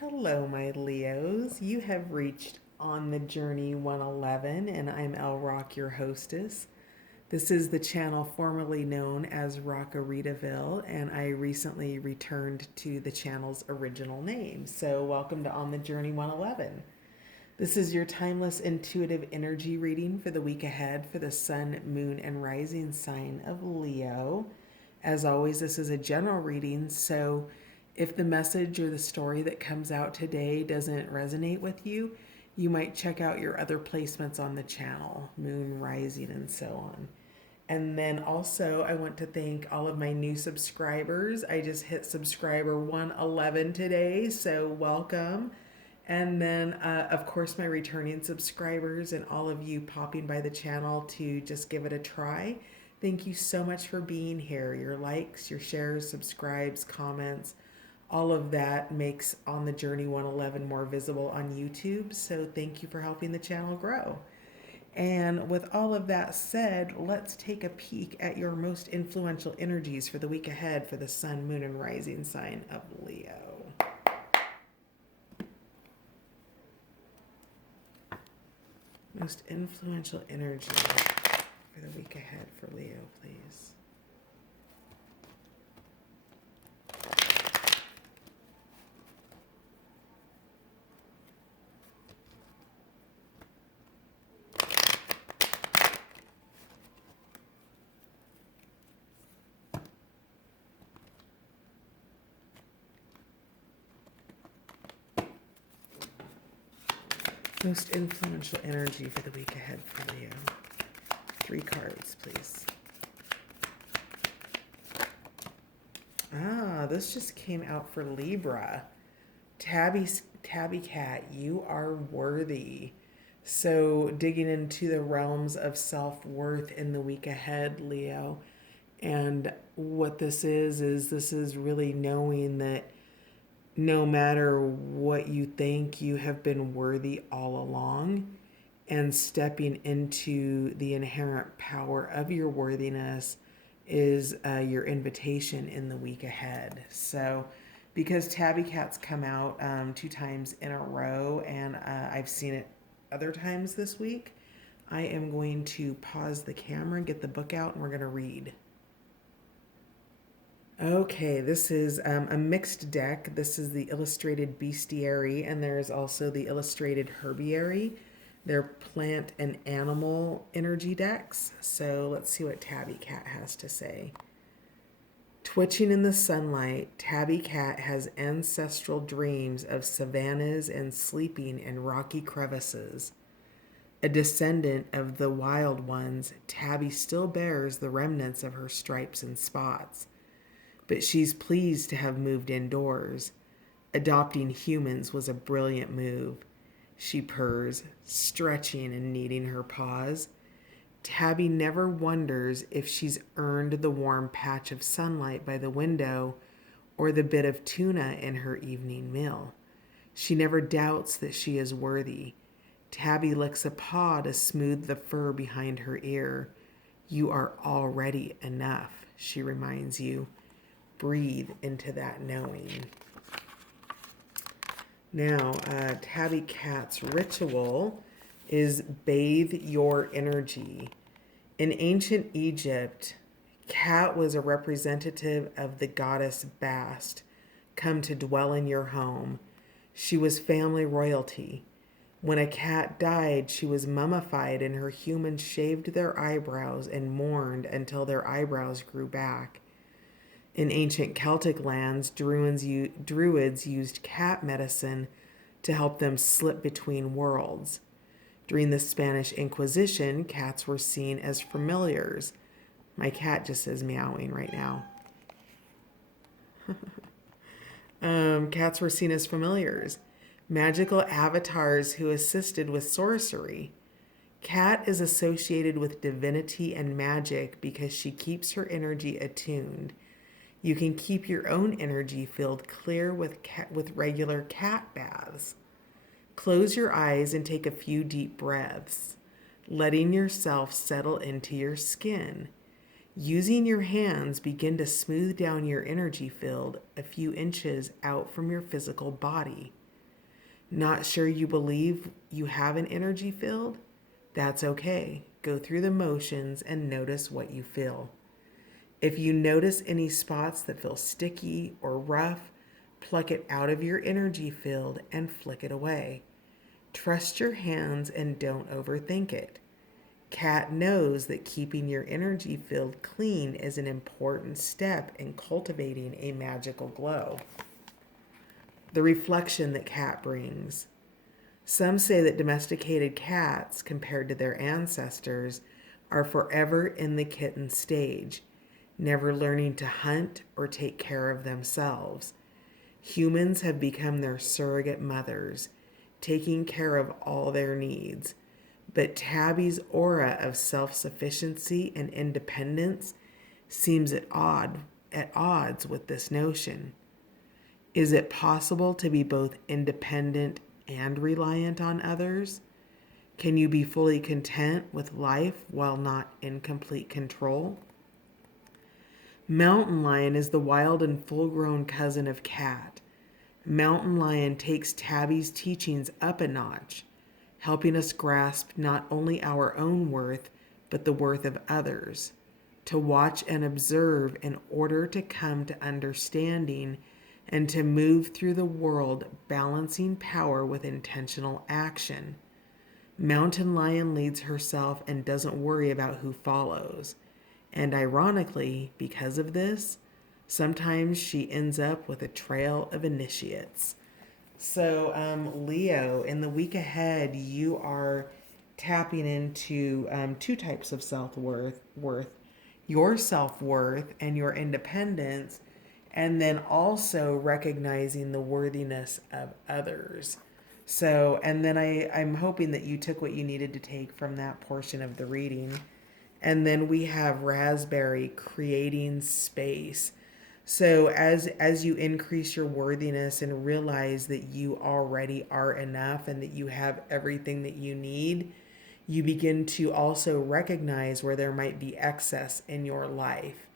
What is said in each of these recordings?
Hello, my Leos. You have reached On the Journey 111, and I'm El Rock, your hostess. This is the channel formerly known as Rockaritaville, and I recently returned to the channel's original name. So, welcome to On the Journey 111. This is your timeless intuitive energy reading for the week ahead for the sun, moon, and rising sign of Leo. As always, this is a general reading, so if the message or the story that comes out today doesn't resonate with you, you might check out your other placements on the channel, moon, rising, and so on. And then also, I want to thank all of my new subscribers. I just hit subscriber 111 today, so welcome. And then, of course, my returning subscribers and all of you popping by the channel to just give it a try. Thank you so much for being here. Your likes, your shares, subscribes, comments, all of that makes On the Journey 111 more visible on YouTube. So thank you for helping the channel grow. And with all of that said, let's take a peek at your most influential energies for the week ahead for the sun, moon, and rising sign of Leo. Most influential energy for the week ahead for Leo, please. Most influential energy for the week ahead for Leo. 3 cards, please. This just came out for Libra. Tabby Cat, you are worthy. So digging into the realms of self-worth in the week ahead, Leo. And what this is really knowing that no matter what you think, you have been worthy all along, and stepping into the inherent power of your worthiness is your invitation in the week ahead. So, because Tabby Cat's come out 2 times in a row, and I've seen it other times this week, I am going to pause the camera, get the book out, and we're going to read. Okay, this is a mixed deck. This is the illustrated bestiary, and there's also the illustrated herbiary. They're plant and animal energy decks. So let's see what Tabby Cat has to say. Twitching in the sunlight, Tabby Cat has ancestral dreams of savannas and sleeping in rocky crevices. A descendant of the wild ones, Tabby still bears the remnants of her stripes and spots. But she's pleased to have moved indoors. Adopting humans was a brilliant move. She purrs, stretching and kneading her paws. Tabby never wonders if she's earned the warm patch of sunlight by the window or the bit of tuna in her evening meal. She never doubts that she is worthy. Tabby licks a paw to smooth the fur behind her ear. You are already enough, she reminds you. Breathe into that knowing. Now, Tabby Cat's ritual is bathe your energy. In ancient Egypt, Cat was a representative of the goddess Bast, come to dwell in your home. She was family royalty. When a cat died, she was mummified and her humans shaved their eyebrows and mourned until their eyebrows grew back. In ancient Celtic lands, druids used cat medicine to help them slip between worlds. During the Spanish Inquisition, cats were seen as familiars. My cat just is meowing right now. Cats were seen as familiars, magical avatars who assisted with sorcery. Cat is associated with divinity and magic because she keeps her energy attuned. You can keep your own energy field clear with regular cat baths. Close your eyes and take a few deep breaths, letting yourself settle into your skin. Using your hands, begin to smooth down your energy field a few inches out from your physical body. Not sure you believe you have an energy field? That's okay. Go through the motions and notice what you feel. If you notice any spots that feel sticky or rough, pluck it out of your energy field and flick it away. Trust your hands and don't overthink it. Kat knows that keeping your energy field clean is an important step in cultivating a magical glow. The reflection that Kat brings. Some say that domesticated cats, compared to their ancestors, are forever in the kitten stage, never learning to hunt or take care of themselves. Humans have become their surrogate mothers, taking care of all their needs. But Tabby's aura of self-sufficiency and independence seems at odds with this notion. Is it possible to be both independent and reliant on others? Can you be fully content with life while not in complete control? Mountain Lion is the wild and full-grown cousin of Cat. Mountain Lion takes Tabby's teachings up a notch, helping us grasp not only our own worth, but the worth of others, to watch and observe in order to come to understanding and to move through the world balancing power with intentional action. Mountain Lion leads herself and doesn't worry about who follows. And ironically, because of this, sometimes she ends up with a trail of initiates. So, Leo, in the week ahead, you are tapping into two types of self-worth, your self-worth and your independence, and then also recognizing the worthiness of others. So, and then I'm hoping that you took what you needed to take from that portion of the reading. And then we have Raspberry, creating space. So as you increase your worthiness and realize that you already are enough and that you have everything that you need, you begin to also recognize where there might be excess in your life.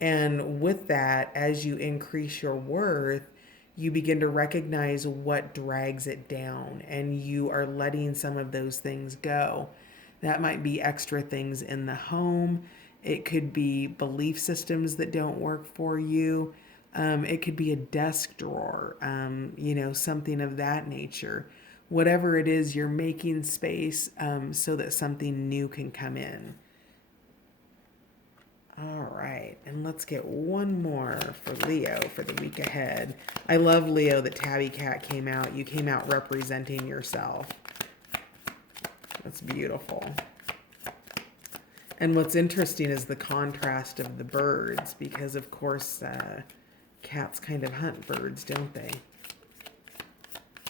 And with that, as you increase your worth, you begin to recognize what drags it down, and you are letting some of those things go. That might be extra things in the home. It could be belief systems that don't work for you. It could be a desk drawer, something of that nature. Whatever it is, you're making space so that something new can come in. All right, and let's get one more for Leo for the week ahead. I love, Leo, that Tabby Cat came out. You came out representing yourself. That's beautiful. And what's interesting is the contrast of the birds, because of course cats kind of hunt birds, don't they?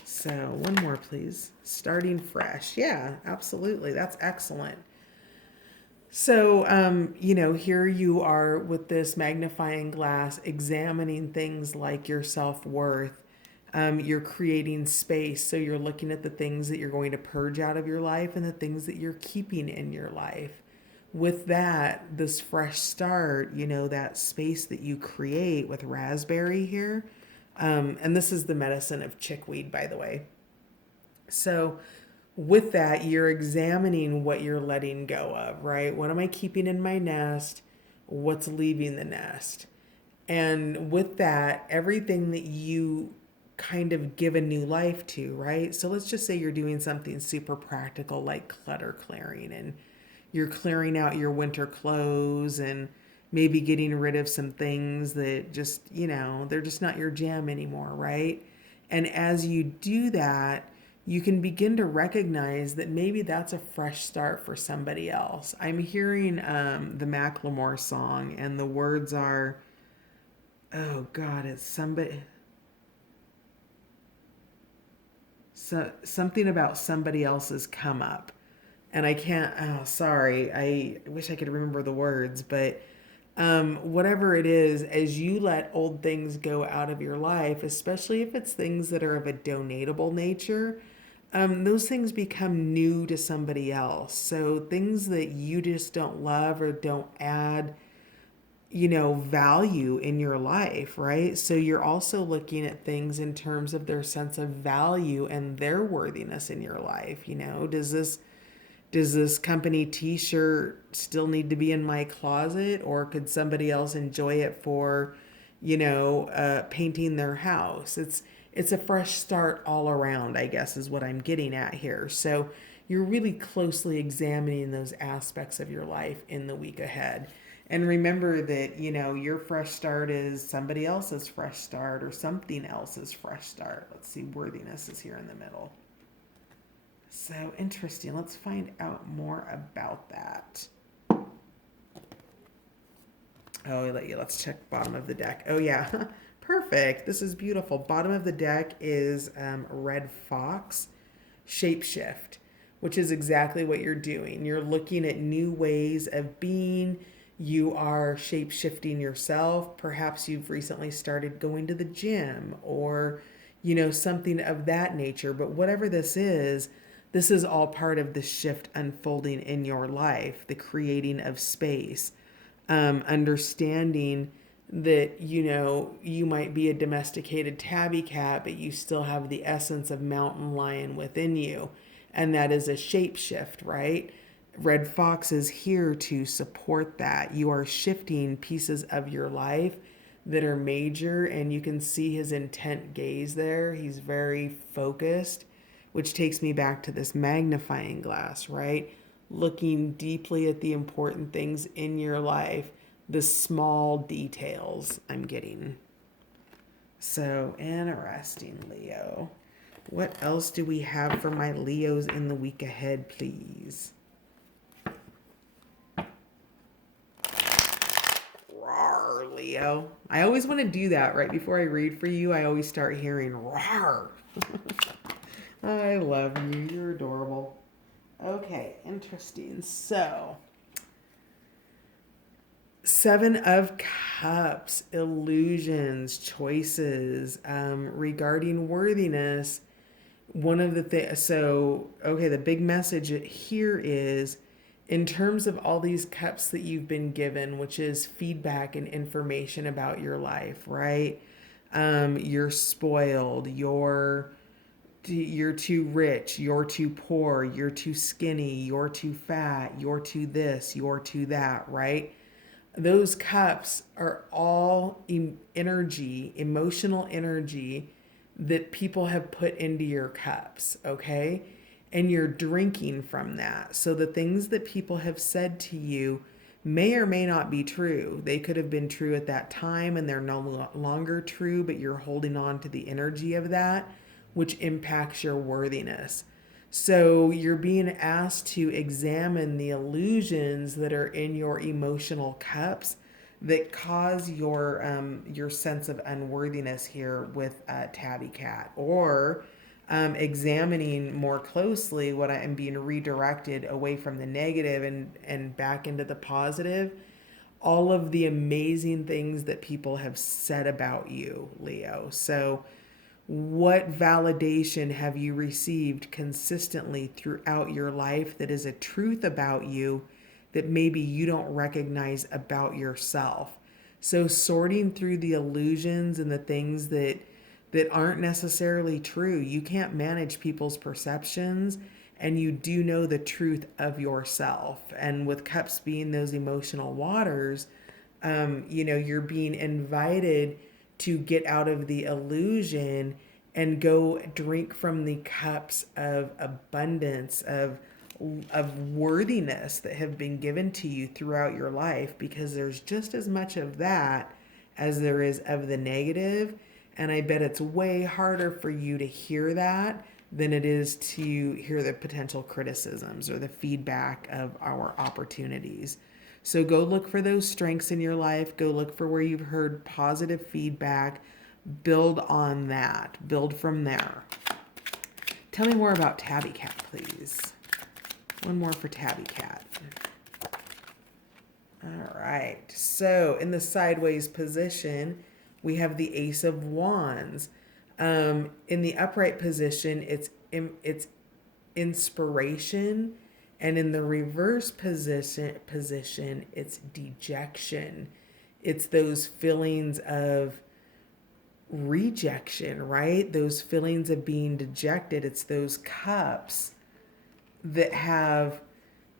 So one more, please. Starting fresh. Yeah, absolutely. That's excellent. So, here you are with this magnifying glass, examining things like your self-worth. You're creating space. So you're looking at the things that you're going to purge out of your life and the things that you're keeping in your life. With that, this fresh start, that space that you create with Raspberry here. And this is the medicine of chickweed, by the way. So with that, you're examining what you're letting go of, right? What am I keeping in my nest? What's leaving the nest? And with that, everything that you kind of give a new life to, right? So let's just say you're doing something super practical like clutter clearing, and you're clearing out your winter clothes and maybe getting rid of some things that just, they're just not your jam anymore, right? And as you do that, you can begin to recognize that maybe that's a fresh start for somebody else. I'm hearing the Macklemore song, and the words are, oh God, it's something about somebody else's come up. And I can't, oh, sorry, I wish I could remember the words, but whatever it is, as you let old things go out of your life, especially if it's things that are of a donatable nature, those things become new to somebody else. So things that you just don't love or don't add, value in your life, right? So you're also looking at things in terms of their sense of value and their worthiness in your life. Does this company t-shirt still need to be in my closet, or could somebody else enjoy it for, painting their house? It's a fresh start all around, I guess, is what I'm getting at here. So you're really closely examining those aspects of your life in the week ahead. And remember that, your fresh start is somebody else's fresh start or something else's fresh start. Let's see, worthiness is here in the middle. So interesting. Let's find out more about that. Oh, let's check bottom of the deck. Oh yeah, perfect. This is beautiful. Bottom of the deck is Red Fox, Shapeshift, which is exactly what you're doing. You're looking at new ways of being. You are shape shifting yourself. Perhaps you've recently started going to the gym or, something of that nature. But whatever this is all part of the shift unfolding in your life, the creating of space, understanding that, you might be a domesticated tabby cat, but you still have the essence of mountain lion within you. And that is a shape shift, right? Red Fox is here to support that. You are shifting pieces of your life that are major, and you can see his intent gaze there. He's very focused, which takes me back to this magnifying glass, right? Looking deeply at the important things in your life, the small details I'm getting. So interesting, Leo. What else do we have for my Leos in the week ahead, please? Rawr, Leo. I always want to do that right before I read for you. I always start hearing rawr. I love you. You're adorable. Okay, interesting. So, Seven of Cups, illusions, choices, regarding worthiness. One of the things, the big message here is in terms of all these cups that you've been given, which is feedback and information about your life, right? You're spoiled, you're too rich, you're too poor, you're too skinny, you're too fat, you're too this, you're too that, right? Those cups are all energy, emotional energy that people have put into your cups, okay? And you're drinking from that. So the things that people have said to you may or may not be true. They could have been true at that time and they're no longer true, but you're holding on to the energy of that, which impacts your worthiness. So you're being asked to examine the illusions that are in your emotional cups that cause your sense of unworthiness here with Tabby Cat, or examining more closely what I am being redirected away from the negative and back into the positive. All of the amazing things that people have said about you, Leo. So what validation have you received consistently throughout your life that is a truth about you that maybe you don't recognize about yourself? So sorting through the illusions and the things that aren't necessarily true. You can't manage people's perceptions, and you do know the truth of yourself. And with cups being those emotional waters, you're being invited to get out of the illusion and go drink from the cups of abundance, of worthiness that have been given to you throughout your life, because there's just as much of that as there is of the negative. And I bet it's way harder for you to hear that than it is to hear the potential criticisms or the feedback of our opportunities. So go look for those strengths in your life. Go look for where you've heard positive feedback. Build on that. Build from there. Tell me more about Tabby Cat, please. One more for Tabby Cat. All right. So in the sideways position, we have the Ace of Wands. In the upright position, it's inspiration, and in the reverse position, it's dejection. It's those feelings of rejection, right? Those feelings of being dejected. It's those cups that have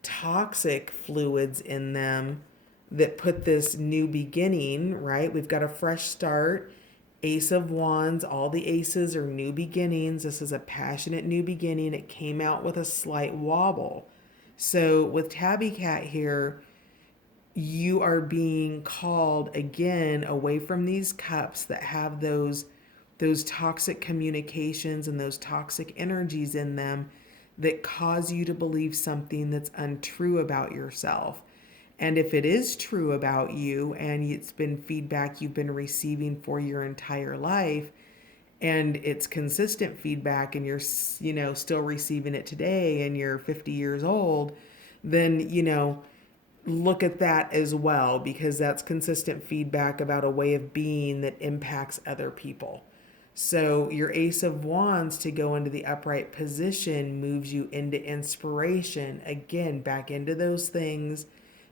toxic fluids in them that put this new beginning, right? We've got a fresh start. Ace of Wands, all the aces are new beginnings. This is a passionate new beginning. It came out with a slight wobble. So with Tabby Cat here, you are being called again away from these cups that have those toxic communications and those toxic energies in them that cause you to believe something that's untrue about yourself. And if it is true about you and it's been feedback you've been receiving for your entire life, and it's consistent feedback and you're still receiving it today and you're 50 years old, then look at that as well, because that's consistent feedback about a way of being that impacts other people. So your Ace of Wands to go into the upright position moves you into inspiration, again back into those things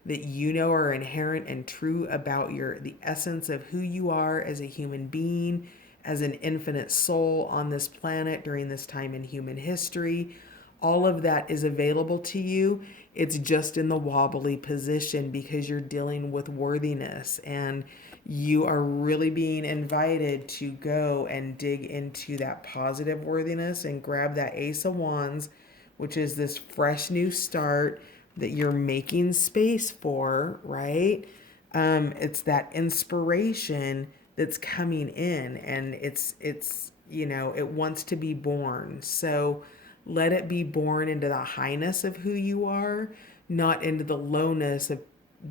that are inherent and true about the essence of who you are as a human being, as an infinite soul on this planet during this time in human history. All of that is available to you. It's just in the wobbly position because you're dealing with worthiness, and you are really being invited to go and dig into that positive worthiness and grab that Ace of Wands, which is this fresh new start that you're making space for, right? It's that inspiration that's coming in, and it wants to be born. So let it be born into the highness of who you are, not into the lowness of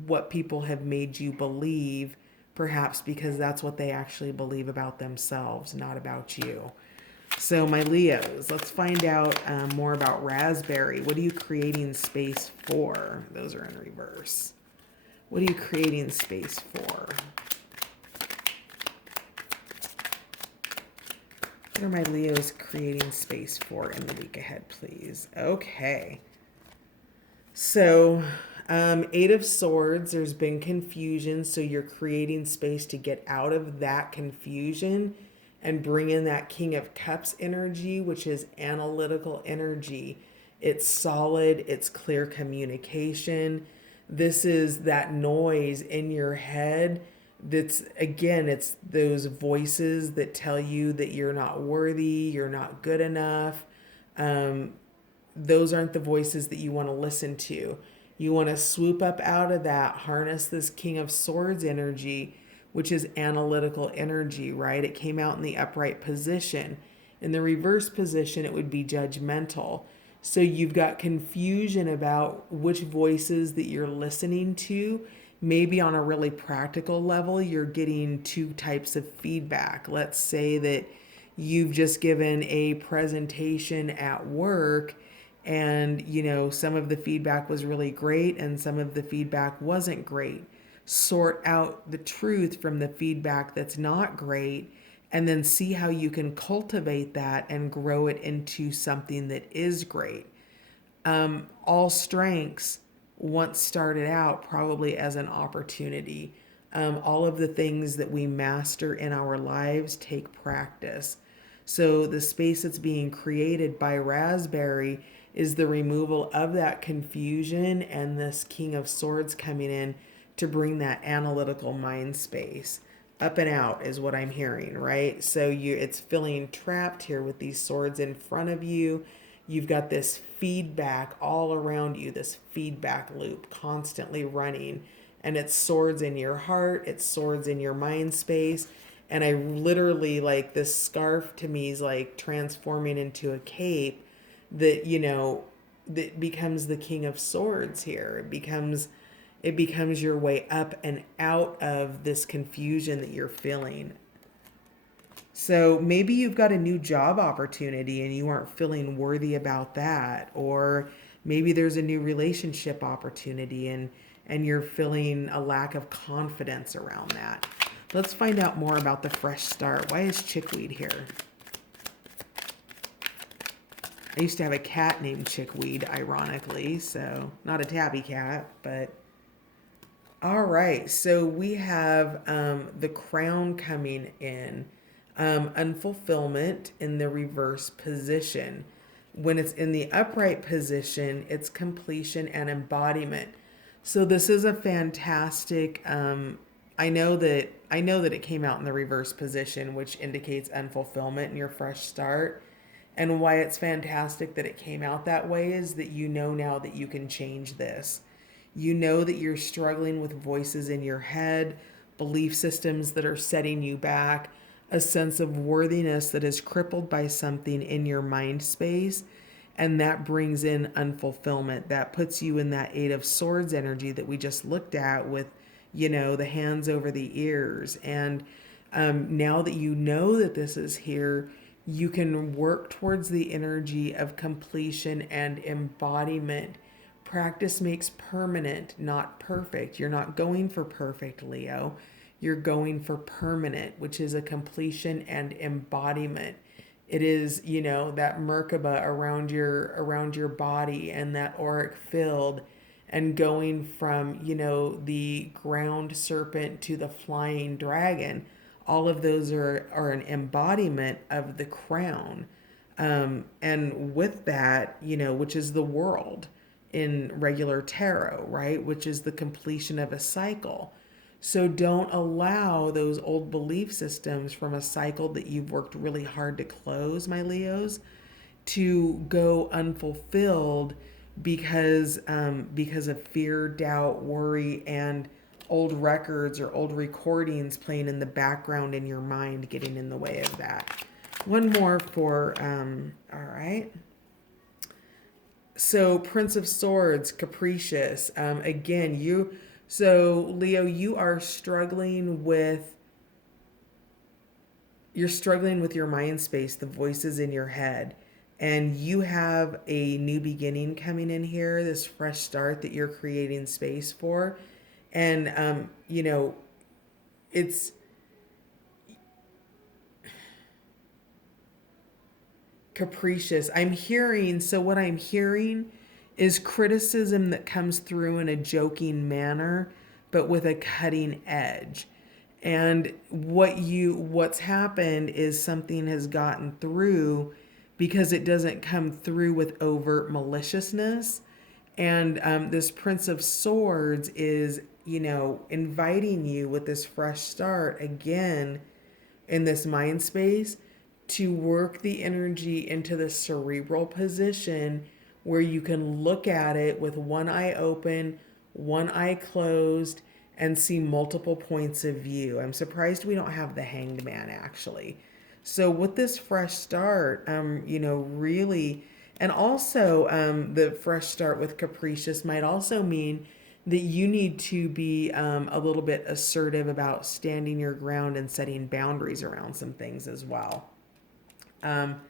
what people have made you believe, perhaps because that's what they actually believe about themselves, not about you. So my Leos, let's find out more about Raspberry. What are you creating space for? Those are in reverse. What are you creating space for? What are my Leos creating space for in the week ahead, please? Okay. So, Eight of Swords, there's been confusion. So you're creating space to get out of that confusion and bring in that King of Cups energy, which is analytical energy. It's solid, it's clear communication. This is that noise in your head that's, again, it's those voices that tell you that you're not worthy, you're not good enough. Those aren't the voices that you want to listen to. You want to swoop up out of that, harness this King of Swords energy, which is analytical energy, right? It came out in the upright position. In the reverse position, it would be judgmental. So you've got confusion about which voices that you're listening to. Maybe on a really practical level, you're getting two types of feedback. Let's say that you've just given a presentation at work, and some of the feedback was really great and some of the feedback wasn't great. Sort out the truth from the feedback that's not great, and then see how you can cultivate that and grow it into something that is great. All strengths once started out probably as an opportunity. All of the things that we master in our lives take practice. So the space that's being created by Raspberry is the removal of that confusion and this King of Swords coming in to bring that analytical mind space. Up and out is what I'm hearing, right? So it's feeling trapped here with these swords in front of you. You've got this feedback all around you, this feedback loop constantly running. And it's swords in your heart, it's swords in your mind space. And I literally, like, this scarf to me is like transforming into a cape that, that becomes the King of Swords here. It becomes your way up and out of this confusion that you're feeling. So maybe you've got a new job opportunity and you aren't feeling worthy about that. Or maybe there's a new relationship opportunity and you're feeling a lack of confidence around that. Let's find out more about the fresh start. Why is Chickweed here? I used to have a cat named Chickweed, ironically. So not a tabby cat, but... All right, so we have the crown coming in, unfulfillment in the reverse position. When it's in the upright position, it's completion and embodiment. So this is a fantastic. I know that it came out in the reverse position, which indicates unfulfillment and your fresh start. And why it's fantastic that it came out that way is that you know now that you can change this. You know that you're struggling with voices in your head, belief systems that are setting you back, a sense of worthiness that is crippled by something in your mind space. And that brings in unfulfillment. That puts you in that Eight of Swords energy that we just looked at with, the hands over the ears. And now that you know that this is here, you can work towards the energy of completion and embodiment. Practice makes permanent, not perfect. You're not going for perfect, Leo. You're going for permanent, which is a completion and embodiment. It is, that Merkaba around your body and that auric field, and going from, the ground serpent to the flying dragon. All of those are an embodiment of the crown. And with that, which is the world in regular tarot, right? Which is the completion of a cycle. So don't allow those old belief systems from a cycle that you've worked really hard to close, my Leos, to go unfulfilled because of fear, doubt, worry, and old records or old recordings playing in the background in your mind, getting in the way of that. One more for all right. So Prince of Swords, capricious. Again, so Leo, you're struggling with your mind space, the voices in your head, and you have a new beginning coming in here, this fresh start that you're creating space for. And it's capricious. What I'm hearing is criticism that comes through in a joking manner, but with a cutting edge. And what's happened is something has gotten through because it doesn't come through with overt maliciousness. And this Prince of Swords is, inviting you with this fresh start again in this mind space to work the energy into the cerebral position where you can look at it with one eye open, one eye closed, and see multiple points of view. I'm surprised we don't have the Hanged Man actually. So with this fresh start, really, and also the fresh start with capricious might also mean that you need to be a little bit assertive about standing your ground and setting boundaries around some things as well. Um,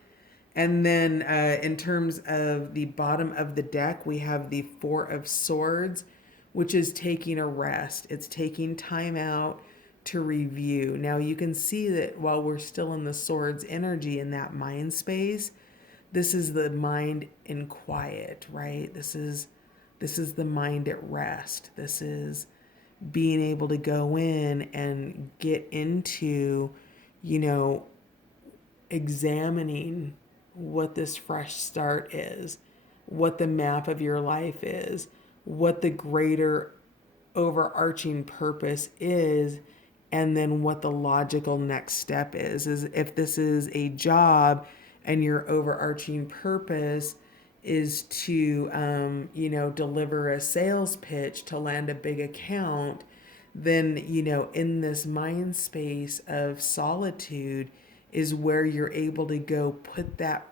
and then in terms of the bottom of the deck, we have the Four of Swords, which is taking a rest. It's taking time out to review. Now you can see that while we're still in the Swords energy in that mind space, this is the mind in quiet, right? This is the mind at rest. This is being able to go in and get into, you know, examining what this fresh start is, what the map of your life is, what the greater overarching purpose is, and then what the logical next step is if this is a job and your overarching purpose is to deliver a sales pitch to land a big account, then in this mind space of solitude is where you're able to go put that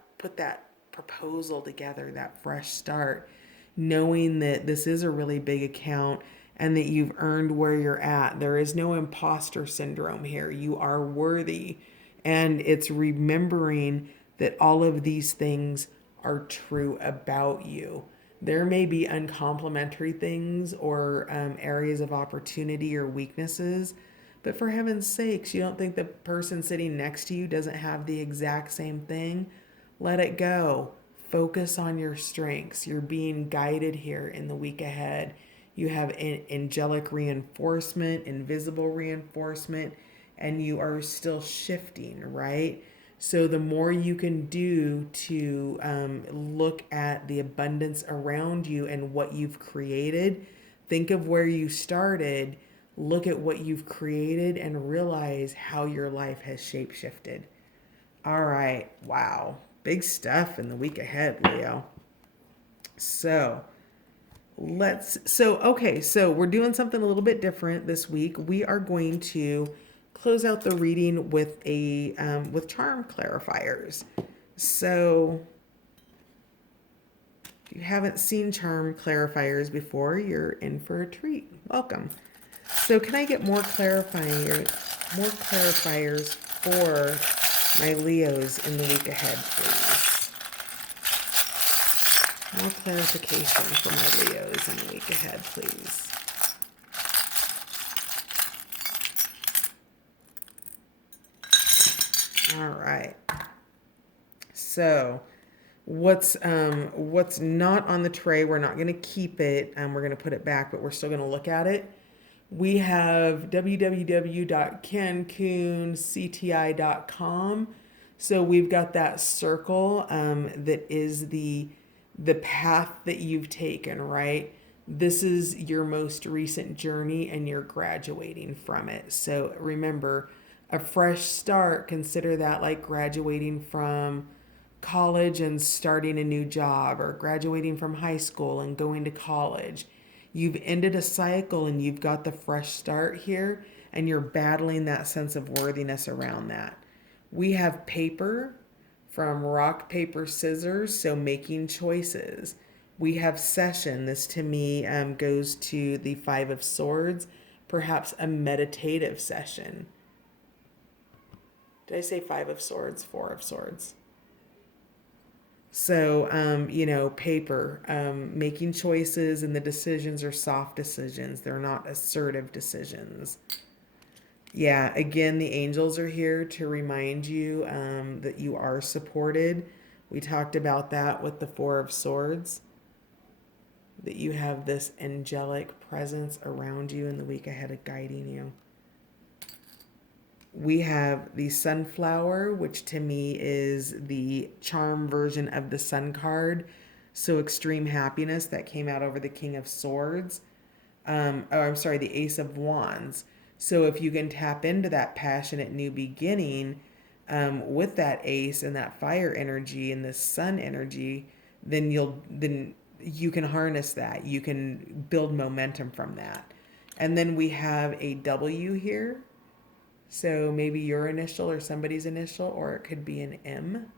proposal together, that fresh start, knowing that this is a really big account and that you've earned where you're at. There is no imposter syndrome here. You are worthy. And it's remembering that all of these things are true about you. There may be uncomplimentary things or areas of opportunity or weaknesses, but for heaven's sakes, you don't think the person sitting next to you doesn't have the exact same thing? Let it go. Focus on your strengths. You're being guided here in the week ahead. You have angelic reinforcement, invisible reinforcement, and you are still shifting, right? So the more you can do to look at the abundance around you and what you've created, think of where you started, look at what you've created, and realize how your life has shape shifted. All right, wow, big stuff in the week ahead, Leo. So so we're doing something a little bit different this week. We are going to close out the reading with a with charm clarifiers. So if you haven't seen charm clarifiers before, you're in for a treat. Welcome. So can I get more clarifiers for my Leos in the week ahead, please? More clarification for my Leos in the week ahead, please. All right. So what's not on the tray, we're not going to keep it. We're going to put it back, but we're still going to look at it. We have www.cancuncti.com. So we've got that circle that is the path that you've taken, right? This is your most recent journey and you're graduating from it. So remember, a fresh start, consider that like graduating from college and starting a new job, or graduating from high school and going to college. You've ended a cycle and you've got the fresh start here, and you're battling that sense of worthiness around that. We have paper from rock, paper, scissors, so making choices. We have session. This to me goes to the Five of Swords, perhaps a meditative session. Did I say Five of Swords? Four of Swords. So, paper, making choices, and the decisions are soft decisions. They're not assertive decisions. Yeah, again, the angels are here to remind you that you are supported. We talked about that with the Four of Swords, that you have this angelic presence around you in the week ahead of guiding you. We have the sunflower, which to me is the charm version of the sun card. So extreme happiness that came out over the King of Swords. The Ace of Wands. So if you can tap into that passionate new beginning with that ace and that fire energy and this sun energy, then you can harness that. You can build momentum from that. And then we have a W here. So maybe your initial or somebody's initial, or it could be an M.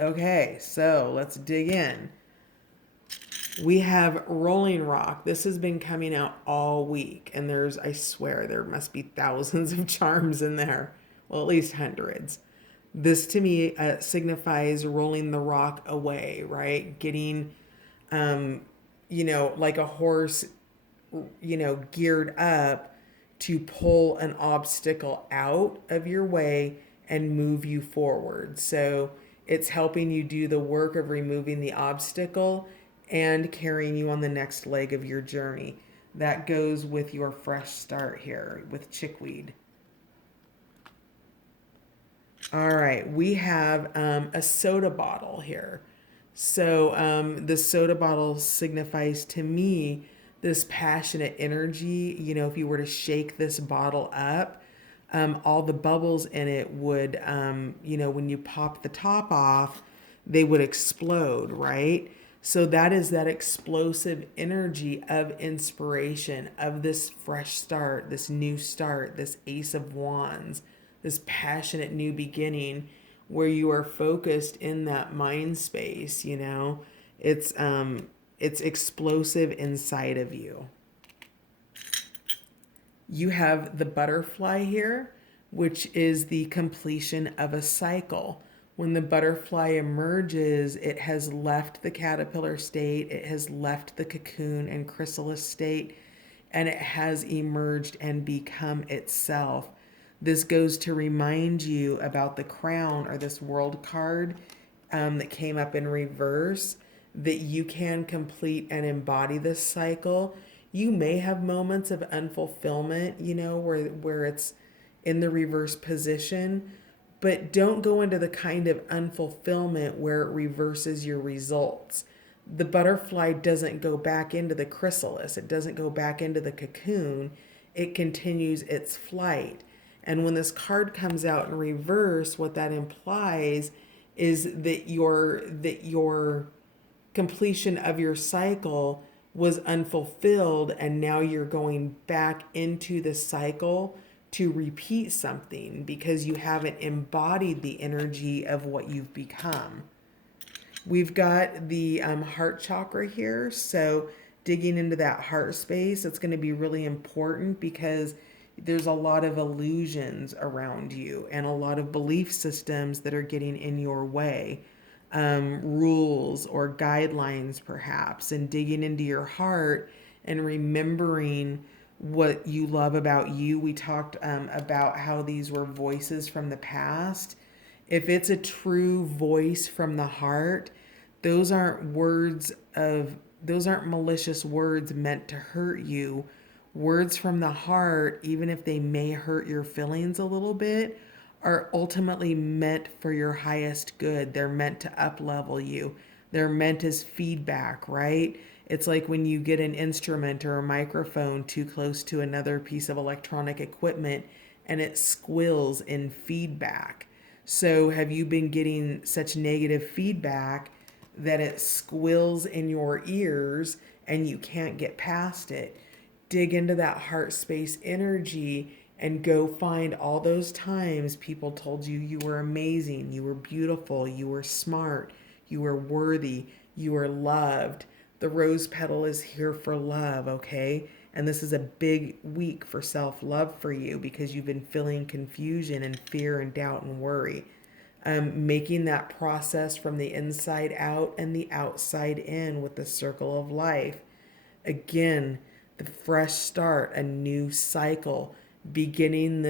Okay, so let's dig in. We have Rolling Rock. This has been coming out all week, and I swear, there must be thousands of charms in there. Well, at least hundreds. This to me signifies rolling the rock away, right? Getting, like a horse, geared up to pull an obstacle out of your way and move you forward. So it's helping you do the work of removing the obstacle and carrying you on the next leg of your journey. That goes with your fresh start here with chickweed. All right, we have a soda bottle here. So the soda bottle signifies to me this passionate energy. If you were to shake this bottle up, all the bubbles in it would, when you pop the top off, they would explode, right? So that is that explosive energy of inspiration, of this fresh start, this new start, this Ace of Wands, this passionate new beginning where you are focused in that mind space, it's explosive inside of you. You have the butterfly here, which is the completion of a cycle. When the butterfly emerges, it has left the caterpillar state, it has left the cocoon and chrysalis state, and it has emerged and become itself. This goes to remind you about the crown, or this world card that came up in reverse, that you can complete and embody this cycle. You may have moments of unfulfillment, where it's in the reverse position, but don't go into the kind of unfulfillment where it reverses your results. The butterfly doesn't go back into the chrysalis, it doesn't go back into the cocoon, it continues its flight. And when this card comes out in reverse, what that implies is that your completion of your cycle was unfulfilled, and now you're going back into the cycle to repeat something because you haven't embodied the energy of what you've become. We've got the heart chakra here, so digging into that heart space, it's going to be really important because there's a lot of illusions around you and a lot of belief systems that are getting in your way, rules or guidelines perhaps, and digging into your heart and remembering what you love about you. We talked about how these were voices from the past. If it's a true voice from the heart, those aren't those aren't malicious words meant to hurt you. Words from the heart, even if they may hurt your feelings a little bit, are ultimately meant for your highest good. They're meant to up level you. They're meant as feedback, right? It's like when you get an instrument or a microphone too close to another piece of electronic equipment and it squeals in feedback. So, have you been getting such negative feedback that it squeals in your ears and you can't get past it? Dig into that heart space energy and go find all those times people told you you were amazing, you were beautiful, you were smart, you were worthy, you were loved. The rose petal is here for love, okay? And this is a big week for self-love for you because you've been feeling confusion and fear and doubt and worry. Making that process from the inside out and the outside in with the circle of life. Again, the fresh start, a new cycle, beginning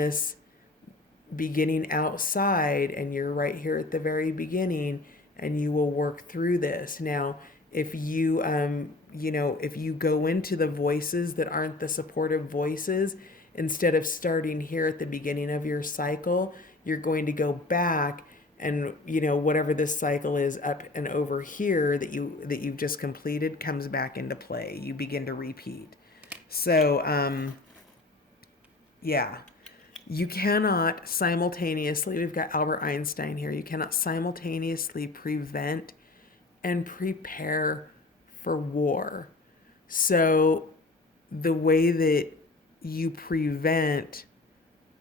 outside, and you're right here at the very beginning, and you will work through this. Now, if you go into the voices that aren't the supportive voices, instead of starting here at the beginning of your cycle, you're going to go back, and whatever this cycle is up and over here that you've just completed comes back into play. You begin to repeat. So yeah, you cannot simultaneously, we've got Albert Einstein here, you cannot simultaneously prevent and prepare for war. So the way that you prevent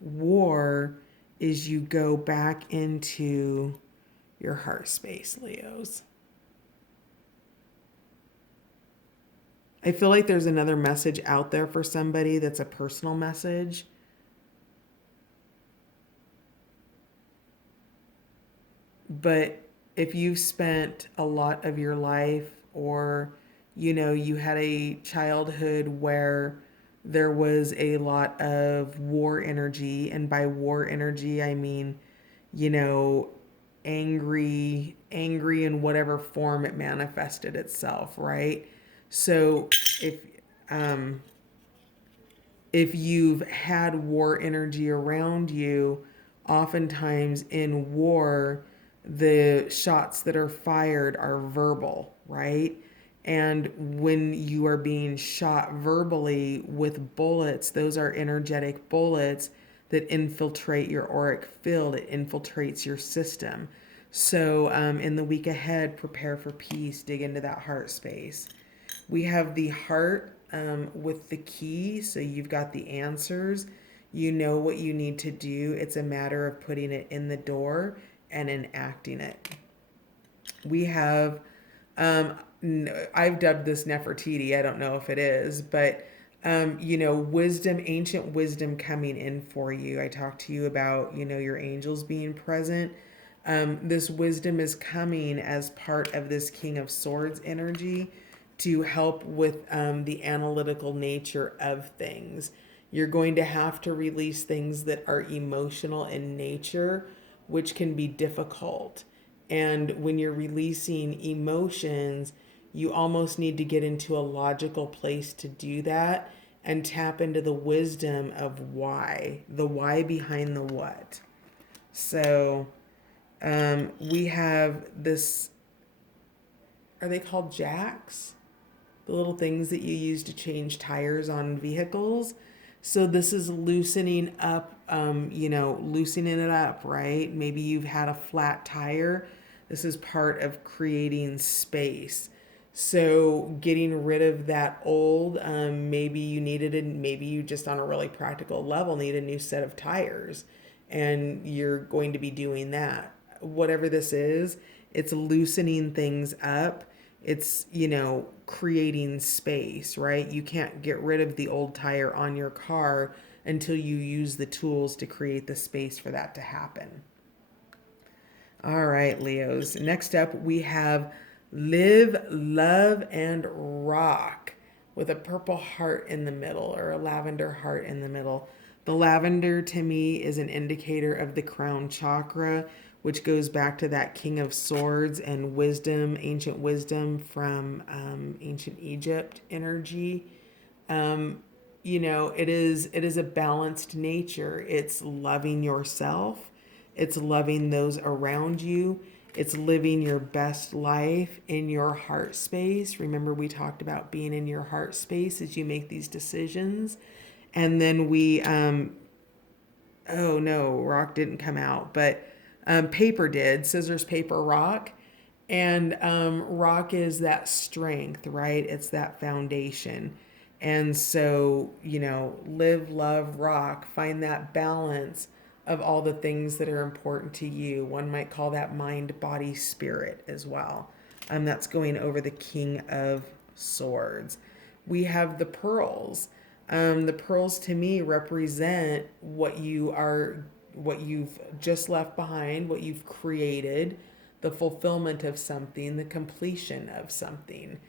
war is you go back into your heart space, Leos. I feel like there's another message out there for somebody that's a personal message. But if you've spent a lot of your life, or you had a childhood where there was a lot of war energy, and by war energy I mean, you know, angry in whatever form it manifested itself, right? So if um if you've had war energy around you, oftentimes in war, the shots that are fired are verbal, right? And when you are being shot verbally with bullets, those are energetic bullets that infiltrate your auric field, it infiltrates your system. So, in the week ahead, prepare for peace, dig into that heart space. We have the heart with the key, so you've got the answers. You know what you need to do. It's a matter of putting it in the door and enacting it. We have, I've dubbed this Nefertiti. I don't know if it is, but wisdom, ancient wisdom coming in for you. I talked to you about, your angels being present. This wisdom is coming as part of this King of Swords energy to help with the analytical nature of things. You're going to have to release things that are emotional in nature, which can be difficult. And when you're releasing emotions, you almost need to get into a logical place to do that and tap into the wisdom of why, the why behind the what. So we have this, are they called jacks? The little things that you use to change tires on vehicles. So this is loosening up, loosening it up, right? Maybe you've had a flat tire. This is part of creating space. So getting rid of that old, maybe you needed it, maybe you just on a really practical level need a new set of tires, and you're going to be doing that. Whatever this is, it's loosening things up. It's, creating space, right? You can't get rid of the old tire on your car until you use the tools to create the space for that to happen. All right, Leos. Next up, we have Live, Love, and Rock with a purple heart in the middle, or a lavender heart in the middle. The lavender to me is an indicator of the crown chakra, which goes back to that King of Swords and wisdom, ancient wisdom from ancient Egypt energy. It is a balanced nature. It's loving yourself. It's loving those around you. It's living your best life in your heart space. Remember, we talked about being in your heart space as you make these decisions. And then oh no, rock didn't come out, but paper did. Scissors, paper, rock. And rock is that strength, right? It's that foundation. And so, live, love, rock, find that balance of all the things that are important to you. One might call that mind, body, spirit as well. That's going over the King of Swords. We have the pearls. The pearls to me represent what you've just left behind, what you've created, the fulfillment of something, the completion of something,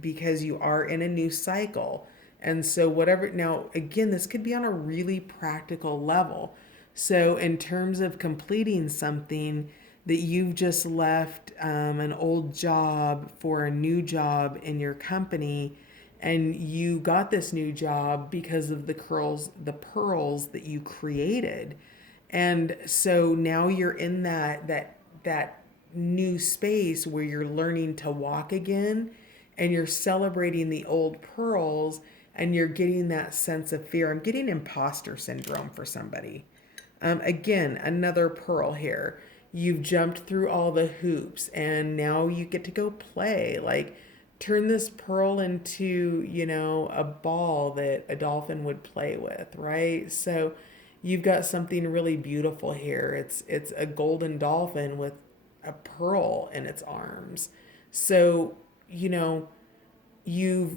because you are in a new cycle. And so, whatever, now again, this could be on a really practical level. So, in terms of completing something that you've just left an old job for a new job in your company, and you got this new job because of the pearls that you created. And so now you're in that new space where you're learning to walk again, and you're celebrating the old pearls, and you're getting that sense of fear. I'm getting imposter syndrome for somebody. Again, another pearl here. You've jumped through all the hoops, and now you get to go play. Like, turn this pearl into, a ball that a dolphin would play with, right? So you've got something really beautiful here. It's a golden dolphin with a pearl in its arms. So, you've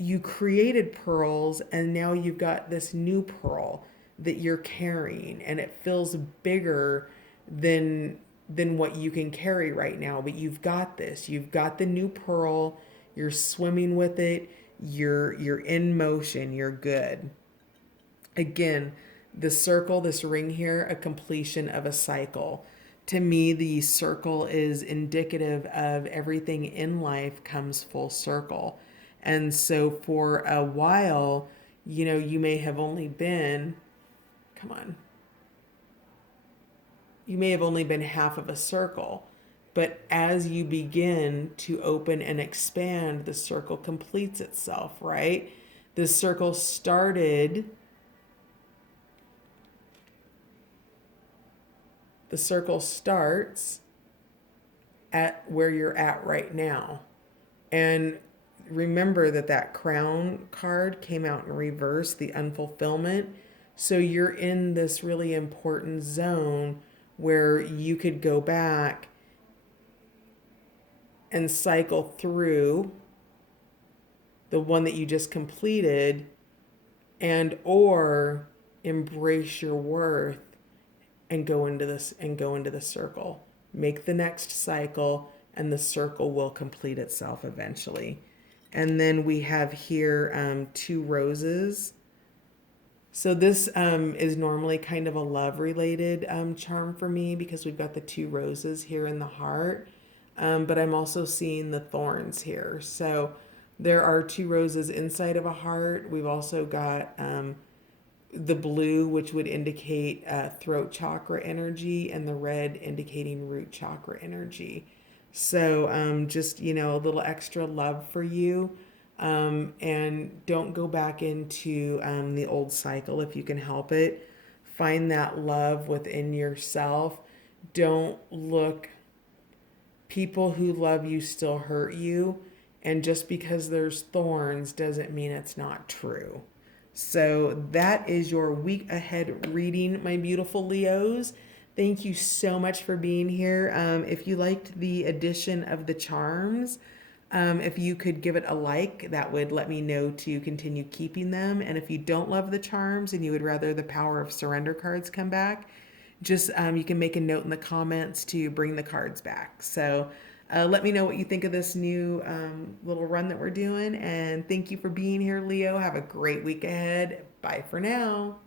you created pearls, and now you've got this new pearl that you're carrying, and it feels bigger than what you can carry right now. But you've got this. You've got the new pearl. You're swimming with it. You're in motion. You're good. Again, the circle, this ring here, a completion of a cycle. To me, the circle is indicative of everything in life comes full circle. And so for a while, you may have only been, come on, you may have only been half of a circle. But as you begin to open and expand, the circle completes itself, right? The circle started, the circle starts at where you're at right now. And remember that crown card came out in reverse, the unfulfillment. So you're in this really important zone where you could go back and cycle through the one that you just completed, and or embrace your worth and go into the circle. Make the next cycle, and the circle will complete itself eventually. And then we have here 2 roses. So this is normally kind of a love related charm for me, because we've got the 2 roses here in the heart. but I'm also seeing the thorns here. So there are two roses inside of a heart. We've also got the blue, which would indicate throat chakra energy, and the red indicating root chakra energy. So just, a little extra love for you. And don't go back into the old cycle if you can help it. Find that love within yourself. Don't look, people who love you still hurt you. And just because there's thorns doesn't mean it's not true. So that is your week ahead reading, my beautiful Leos. Thank you so much for being here. If you liked the addition of the charms, if you could give it a like, that would let me know to continue keeping them. And if you don't love the charms and you would rather the Power of Surrender cards come back, just you can make a note in the comments to bring the cards back. So let me know what you think of this new little run that we're doing. And thank you for being here, Leo. Have a great week ahead. Bye for now.